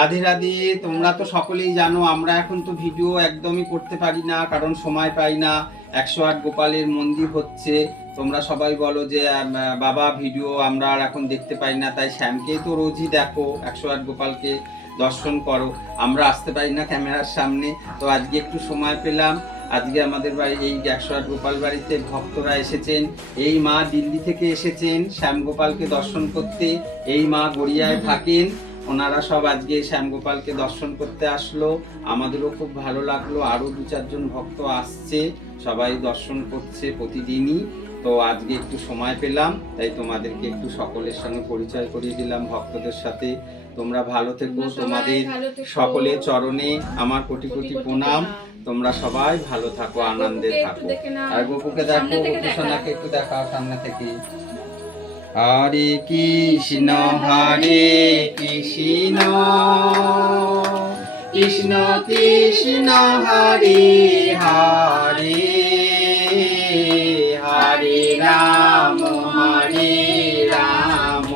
রাধে রাধে। তোমরা তো সকলেই জানো আমরা এখন তো ভিডিও একদমই করতে পারি না, কারণ সময় পাই না। 108 গোপালের মন্দির হচ্ছে, তোমরা সবাই বলো যে বাবা ভিডিও আমরা আর এখন দেখতে পাই না, তাই শ্যামকে তো রোজই দেখো, 108 গোপালকে দর্শন করো। আমরা আসতে পারি না ক্যামেরার সামনে, তো আজকে একটু সময় পেলাম। আজকে আমাদের বাড়ি এই 108 গোপাল বাড়িতে ভক্তরা এসেছেন। এই মা দিল্লি থেকে এসেছেন শ্যামগোপালকে দর্শন করতে। এই মা গড়িয়ায় থাকেন। ওনারা সব আজকে শ্যামগোপালকে দর্শন করতে আসলো, আমাদেরও খুব ভালো লাগলো। আরো 2-4 জন ভক্ত আসছে, সবাই দর্শন করছে প্রতিদিনই। তো আজকে একটু সময় পেলাম, তাই তোমাদেরকে একটু সকলের সঙ্গে পরিচয় করিয়ে দিলাম, ভক্তদের সাথে। তোমরা ভালো থেকো, তোমাদের সকলের চরণে আমার কোটি কোটি প্রণাম। তোমরা সবাই ভালো থাকো, আনন্দে থাকো। আর গোপুকে দেখো, গোপু সোনাকে একটু দেখাও সামনে থেকে। হরে কৃষ্ণ কৃষ্ণ কৃষ্ণ হরে হরে, হরে রাম রাম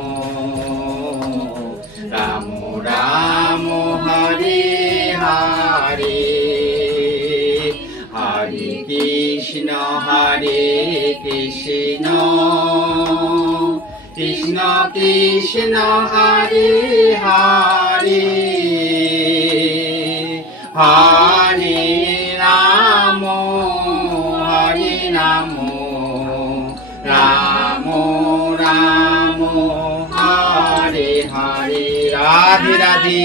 রাম হরে হরে। হরে কৃষ্ণ কৃষ্ণ কৃষ্ণ হরে হরে, হরে রাম রাম রাম হরে হরে। রাধে রাধে।